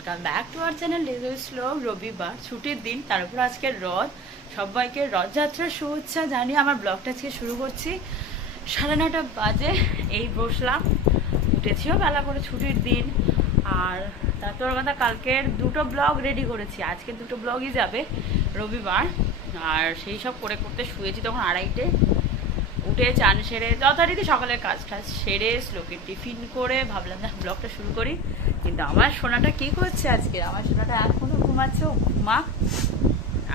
Welcome back to our channel daily slog. রবিবার ছুটির দিন, তার উপর আজকে রথ। সবাইকে রথযাত্রার শুভেচ্ছা জানিয়ে আমার ব্লগটা আজকে শুরু করছি। 9:30 বাজে এই বসলাম, উঠেছিও বেলা করে ছুটির দিন। আর তারপর কথা, কালকের দুটো ব্লগ রেডি করেছি, আজকে দুটো ব্লগই যাবে রবিবার। আর সেই সব করে করতে শুয়েছি তখন 2:30টে। উঠে চান সেরে যথারীতি সকালের কাজ টাজ সেরে শ্লোকে টিফিন করে ভাবলাম না ব্লগটা শুরু করি। কিন্তু আমার সোনাটা কি করছে আজকে, আমার সোনাটা এখনো ঘুমাচ্ছে। ঘুমা,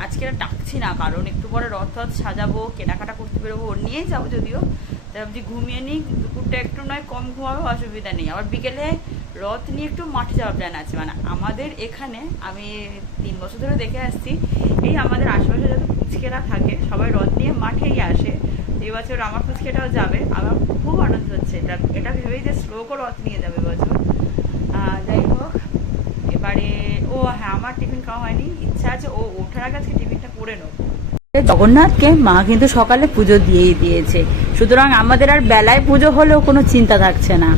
আজকে ডাকছি না, কারণ একটু পরে রথ রথ সাজাবো, কেনাকাটা করতে বেরোবো, ওর নিয়েই যাবো যদিও। তাই ভাবছি ঘুমিয়ে নিই, দুপুরটা একটু নয় কম ঘুমাবে, অসুবিধা নেই। আবার বিকেলে রথ নিয়ে একটু মাঠে যাওয়ার প্ল্যান আছে। মানে আমাদের এখানে আমি 3 বছর ধরে দেখে আসছি, এই আমাদের আশেপাশে যত ফুচকেরা থাকে সবাই রথ নিয়ে মাঠেই আসে। এবছর আমার ফুচকেটাও যাবে, আমার খুব আনন্দ হচ্ছে এটা ভেবেই যে শ্লোকও রথ নিয়ে যাবে এবছর। যাই হোক, এবারে ও হ্যাঁ, আমার টিফিন খাওয়া হয়নি, ইচ্ছা আছে ও ওঠার আগে আজকে টিফিনটা করে নেবো। জগন্নাথকে মা কিন্তু সকালে পুজো দিয়েই দিয়েছে, সুতরাং আমাদের আর বেলায় পুজো হলেও কোনো চিন্তা থাকছে না।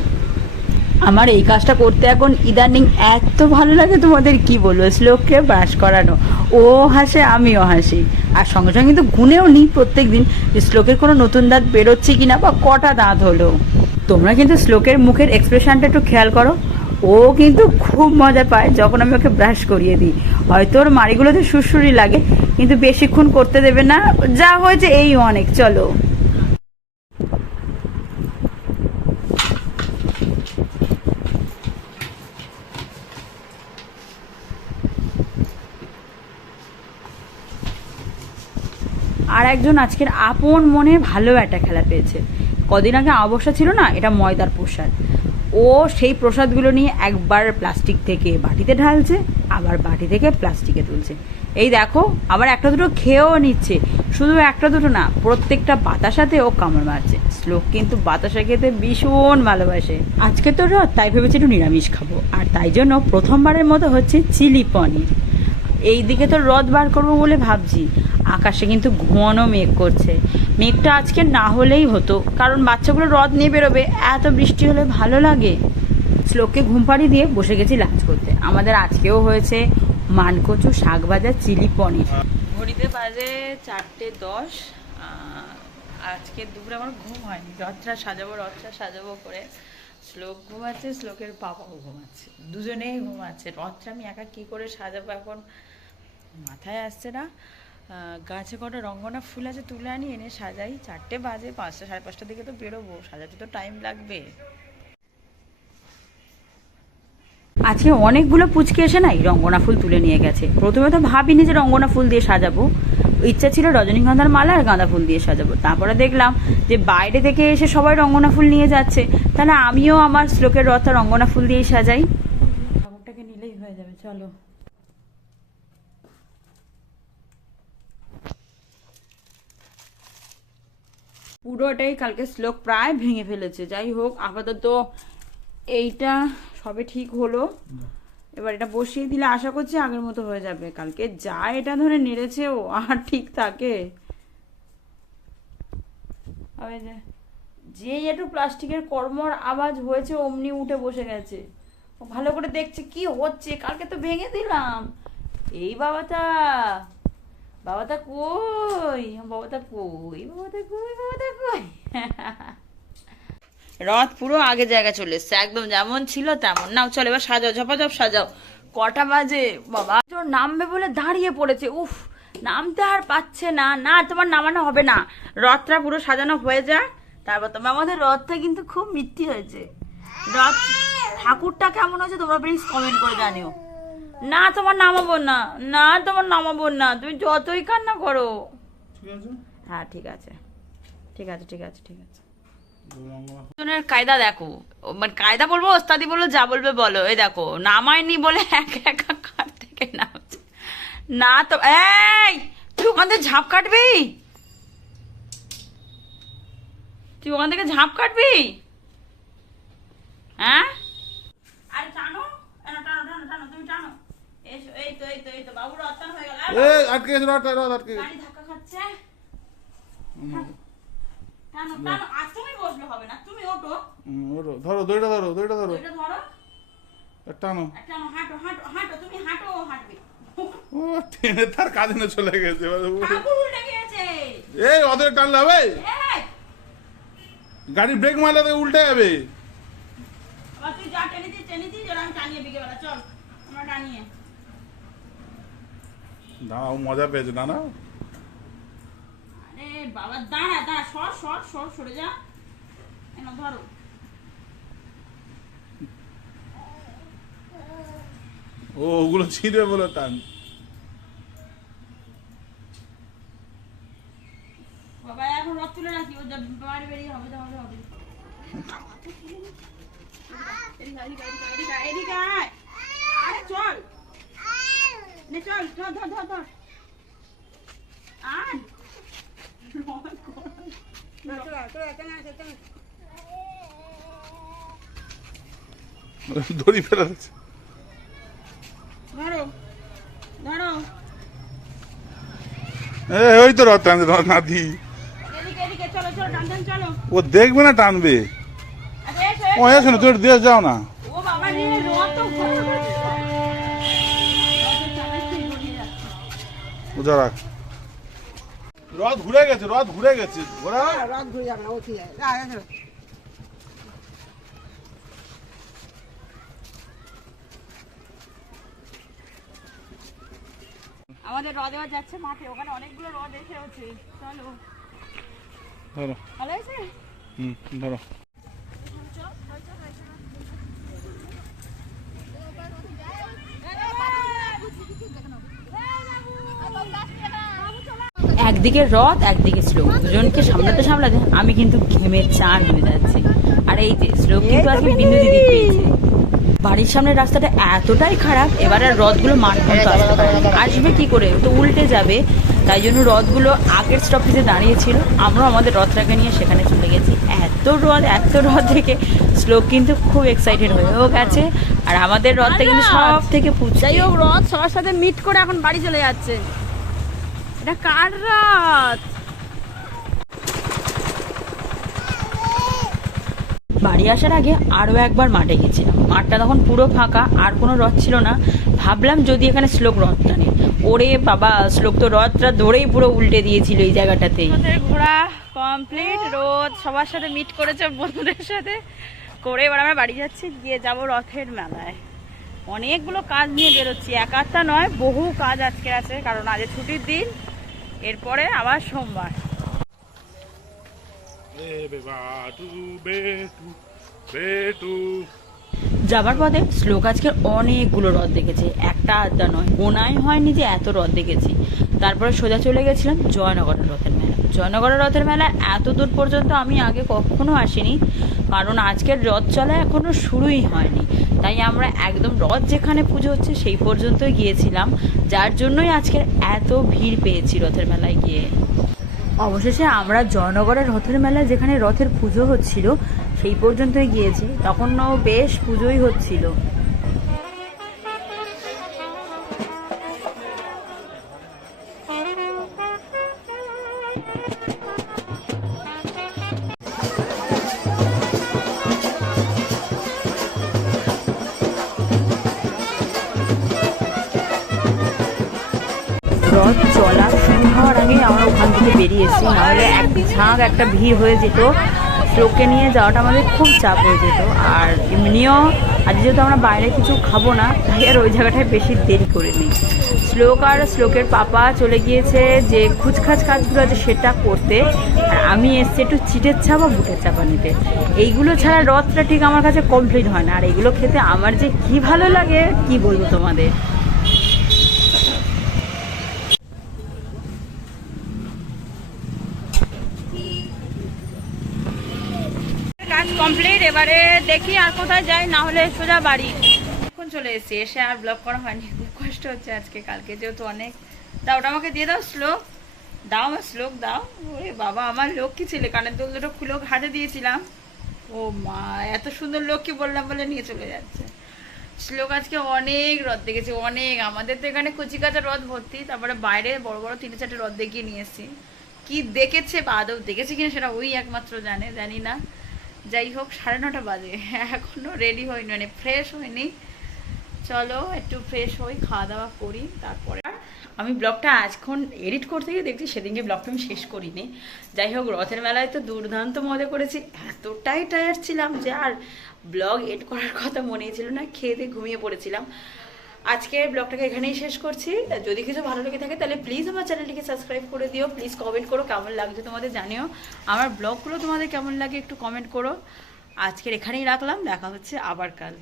আমার এই কাজটা করতে এখন ইদানিং এত ভালো লাগে, তোমাদের কি বলবো। শ্লোককে ব্রাশ করানো, ও হাসে আমিও হাসি। আর সঙ্গে সঙ্গে কিন্তু গুনেও নিই প্রত্যেক দিন যে শ্লোকের কোনো নতুন দাঁত বেরোচ্ছে কিনা বা কটা দাঁত হলো। তোমরা কিন্তু শ্লোকের মুখের এক্সপ্রেশনটা একটু খেয়াল করো, ও কিন্তু খুব মজা পায় যখন আমি ওকে ব্রাশ করিয়ে দিই। হয়তো ওর মাড়িগুলোতে সুরসুরি লাগে, কিন্তু বেশিক্ষণ করতে দেবে না, যা হয়েছে এই অনেক। চলো। আর একজন আজকের আপন মনে ভালো একটা খেলা পেয়েছে। কদিন আগে অমাবস্যা ছিল না, এটা ময়দার প্রসাদ। ও সেই প্রসাদগুলো নিয়ে একবার প্লাস্টিক থেকে বাটিতে ঢালছে, আবার বাটি থেকে প্লাস্টিকে তুলছে। এই দেখো, আবার একটা দুটো খেয়েও নিচ্ছে। শুধু একটা দুটো না, প্রত্যেকটা বাতাসাতে ও কামড় মারছে। শ্লোক কিন্তু বাতাসা খেতে ভীষণ ভালোবাসে। আজকে তো রথ, তাই ভেবেছি একটু নিরামিষ খাবো, আর তাই জন্য প্রথমবারের মতো হচ্ছে চিলি পনির। এই দিকে তো রথ বার করবো বলে ভাবছি। আকাশে কিন্তু ঘন মেঘ করছে। মেঘটা আজকে না হলেই হতো, কারণ বাচ্চাগুলো রথ নিয়ে বেরোবে, এত বৃষ্টি হলে ভালো লাগে। শ্লোককে ঘুম পাড়িয়ে দিয়ে বসে গেছি লাঞ্চ করতে। আমাদের আজকেও হয়েছে মানকচু, শাক ভাজা, চিলি পনির। ঘড়িতে বাজে 4:10। আজকে দুপুরে আমার ঘুম হয়নি, রথটা সাজাবো করে। শ্লোক ঘুমাচ্ছে, শ্লোকের বাবাও ঘুমাচ্ছে, দুজনেই ঘুমাচ্ছে। রথটা আমি একা কি করে সাজাবো এখন মাথায় আসছে না। গাছে কটা রঙ্গনা ফুল আছে, তুলে আনি, এনে সাজাই। 4টে বাজে, 5টা 5:30টার দিকে তো বেরোবো, সাজাতে তো টাইম লাগবে। আজকে অনেকগুলো পুচকে এসে নাই রঙ্গনা ফুল তুলে নিয়ে গেছে। প্রথমে তো ভাবিনি যে রঙ্গনা ফুল দিয়ে সাজাবো, ইচ্ছা ছিল রজনীগন্ধার মালা আর গাঁদা ফুল দিয়ে সাজাবো। তারপরে দেখলাম যে বাইরে থেকে এসে সবাই রঙ্গনা ফুল নিয়ে যাচ্ছে, তাহলে আমিও আমার শ্লোকের রথটা রঙ্গনা ফুল দিয়েই সাজাই। ঠাকুরটাকে নিলেই হয়ে যাবে, চলো। পুরোটাই কালকে শ্লোক প্রায় ভেঙে ফেলেছে। যাই হোক, আপাতত এইটা সবে ঠিক হলো। এবার এটা বসিয়ে দিলে আশা করছি আগের মতো হয়ে যাবে। কালকে যা এটা ধরে নেড়েছে ও আর ঠিক থাকে। যে একটু প্লাস্টিকের কর্মর আওয়াজ হয়েছে অমনি উঠে বসে গেছে। ও ভালো করে দেখছে কি হচ্ছে, কালকে তো ভেঙে দিলাম। এই বাবাটা বাবাটা কই, বাবাটা কই, বাবাটা কই, বাবাটা কই। রথ পুরো আগে জায়গা চলে এসছে, একদম যেমন ছিল তেমন। নাও চলো এবার সাজাও, ঝপাঝপ সাজাও। কটা বাজে বাবা, তোর নামবে বলে দাঁড়িয়ে পড়েছে। উফ, নামতে আর পাচ্ছে না। না, তোমার নামানো হবে না, রথটা পুরো সাজানো হয়ে যায় তারপর তোমার। আমাদের রথটা কিন্তু খুব মিথ্যি হয়েছে। রথ ঠাকুরটা কেমন হয়েছে তোমরা প্লিজ কমেন্ট করে জানিও। না, তোমার নামাবো না, না তোমার নামাবো না, তুমি যতই কান্না করো। হ্যাঁ ঠিক আছে, ঠিক আছে, ঠিক আছে, ঠিক আছে। কায়দা দেখো, মানে কায়দা বলবো, ওস্তাদি বলবো, যা বলবে বলো। এই দেখো, নামায়নি বলে একা একা কার থেকে নামছে না তো। এই তুই ওখান থেকে ঝাঁপ কাটবি, তুই ওখান থেকে ঝাঁপ কাটবি, হ্যাঁ? আরে টানো, টানো, টানো, টানো, তুমি টানো। এসো, এই তো, এই তো, এই তো, বাবুর অত্যান হয়ে গেল। এই আটকে গেছে, আটকে গাড়ি ধাক্কা খাচ্ছে। টানো, টানো, আর তুমি বসলে হবে না, তুমি ওঠো। ওঠো, ধরো দড়িটা, ধরো দড়িটা, ধরো। দড়িটা ধরো। টানো। টানো, হাঁটো হাঁটো হাঁটো, তুমি হাঁটো, হাঁটবে। ও টেনে তার কাজে না চলে গেছে। ঠাকুর উল্টে গিয়েছে। এই ওদের টানলে হবে? এই, গাড়ি ব্রেক মারলে তো উল্টে যাবে। আবার তুই যা টেনেছিস, ওরা আমি টানিয়ে বিকেবেলা, চল আমরা টানিয়ে। দাঁড়াও, মজা পেয়েছে, দাঁড়াও। আরে বাবা দাঁড়া দাঁড়া, সরে যা, এনে ধরো। ও ওগুলো ছিঁড়বে বলে টান। বাবা এখন রথ তুলে রাখি, ও বাইরে বেরিয়ে হবে। এদিকে আয়। আরে চল, নে চল, ধর আন। দড়ি ফেলে দিচ্ছে। ধরো ওই তো রথ টানছে তোমার নাতি। এদিকে চলো টান চলো। ও দেখবে না টানবে। ও এসো না, তুমি দিয়ে যাও না। ও বাবা রে, রথ তো যাক, রথ ঘুরে গেছে ঘোরা। রথ ঘুরে যাবে না, ও ঠিক আছে। আমাদের রথ এবার যাচ্ছে মাঠে, ওখানে অনেকগুলো রথ এসে হচ্ছে। চলো, ধরো। ভালো আছে। ধরো। একদিকে রথ একদিকে শ্লোক, দুজনকে সামলাতে আমি কিন্তু ঘেমে চান হয়ে যাচ্ছি। আর এই যে শ্লোক কিন্তু আজকে বিন্দু দিদি পেয়েছে। বাড়ির সামনের রাস্তাটা এতটাই খারাপ, এবার আর রথগুলো মাঠ পর্যন্ত আসতে পারে না। আসবে কি করে, তো উল্টে যাবে। তাই জন্য রথগুলো আগের স্টপেজে দাঁড়িয়েছিল, আমরাও আমাদের রথটাকে নিয়ে সেখানে চলে গেছি। এত রথ দেখে শ্লোক কিন্তু খুব এক্সাইটেড হয়েও গেছে। আর আমাদের রথটা কিন্তু সব থেকে যাই হোক, রথ সবার সাথে মিট করে এখন বাড়ি চলে যাচ্ছে। এটা কার রথ? বাড়ি আসার আগে আরও একবার মাঠে গেছিলাম। মাঠটা তখন পুরো ফাঁকা, আর কোনো রথ ছিল না। ভাবলাম যদি এখানে শ্লোক রথ টানে। ওরে বাবা, শ্লোক তো রথটা ধরেই পুরো উল্টে দিয়েছিল এই জায়গাটাতেই। ঘোরা কমপ্লিট, রথ সবার সাথে মিট করেছে, বন্ধুদের সাথে করে এবার আমরা বাড়ি যাচ্ছি, গিয়ে যাব রথের মেলায়। অনেকগুলো কাজ নিয়ে বেরোচ্ছি, একটা নয়, বহু কাজ আজকে আছে, কারণ আজ ছুটির দিন, এরপরে আবার সোমবার। যাবার পথে শ্লোক আজকে অনেকগুলো রথ দেখেছে, একটা আড্ডা নয়, গোনাই হয়নি যে এত রথ দেখেছি। তারপরে সোজা চলে গেছিলাম জয়নগরের রথের মেলা। জয়নগরের রথের মেলা এত দূর পর্যন্ত আমি আগে কখনো আসিনি, কারণ আজকের রথ চলা এখনো শুরুই হয়নি। তাই আমরা একদম রথ যেখানে পুজো হচ্ছে সেই পর্যন্তই গিয়েছিলাম, যার জন্যই আজকের এত ভিড় পেয়েছি রথের মেলায় গিয়ে। অবশেষে আমরা জয়নগরের রথের মেলায় যেখানে রথের পুজো হচ্ছিল সেই পর্যন্তই গিয়েছি, তখনও বেশ পুজোই হচ্ছিল। রথ চলা শুরু হওয়ার আগে আমরা ওখান থেকে বেরিয়ে এসেছি, নাহলে একটা ভিড় হয়ে যেত। শ্লোককে নিয়ে যাওয়াটা আমাদের খুব চাপ হয়ে যেত। আর এমনিও আজ যেহেতু আমরা বাইরে কিছু খাবো না, তাই আর ওই জায়গাটায় বেশি দেরি করে নিই। শ্লোক আর শ্লোকের পাপা চলে গিয়েছে যে খুচখাচ কাজগুলো আছে সেটা করতে, আর আমি এসছি একটু চিটের চাপা বুটের চাপা নিতে। এইগুলো ছাড়া রথটা ঠিক আমার কাছে কমপ্লিট হয় না। আর এইগুলো খেতে আমার যে কি ভালো লাগে কি বলবো তোমাদের। কাজ কমপ্লিট, এবারে দেখি আর কোথায় যাই, না হলে সোজা বাড়ি। এখন চলে এসেছি, এসে আর ব্লগ করা হয়নি, খুব কষ্ট হচ্ছে আজকে, কালকে যেহেতু অনেক। দাও, ওটা আমাকে দিয়ে দাও শ্লোক, দাও আমার শ্লোক দাও। ওরে বাবা, আমার লক্ষ্মী ছেলে, কানের দুল দুটো খুলে হাতে দিয়েছিলাম, ও মা এত সুন্দর লক্ষ্মী বললাম বলে নিয়ে চলে যাচ্ছে। শ্লোক আজকে অনেক রথ দেখেছে, অনেক। আমাদের তো এখানে কচি কাঁচা রথ ভর্তি, তারপরে বাইরে বড় বড় 3-4টে রথ দেখিয়ে নিয়ে এসেছি। কি দেখেছে বা আদৌ দেখেছে কিনা সেটা ওই একমাত্র জানে, জানি না। যাই হোক, 9:30 বাজে, এখনো রেডি হয়নি, মানে ফ্রেশ হয়নি। চলো একটু ফ্রেশ হই, খাওয়া দাওয়া করি, তারপরে আমি ব্লগটা আজক্ষণ এডিট করতে গিয়ে দেখছি সেদিনকে ব্লগটা আমি শেষ করিনি। যাই হোক, রথের মেলায় তো দুর্দান্ত মজা করেছি, এতটাই টায়ার্ড ছিলাম যে আর ব্লগ এডিট করার কথা মনেই ছিল না, খেয়ে দিয়ে ঘুমিয়ে পড়েছিলাম। আজকের ব্লগটাকে এখানেই শেষ করছি। যদি কিছু ভালো লেগে থাকে তাহলে প্লিজ আমার চ্যানেলটিকে সাবস্ক্রাইব করে দিও, প্লিজ কমেন্ট করো কেমন লাগছে তোমাদের, জানিও আমার ব্লগগুলো তোমাদের কেমন লাগে একটু কমেন্ট করো। আজকের এখানেই রাখলাম, দেখা হচ্ছে আবার কাল।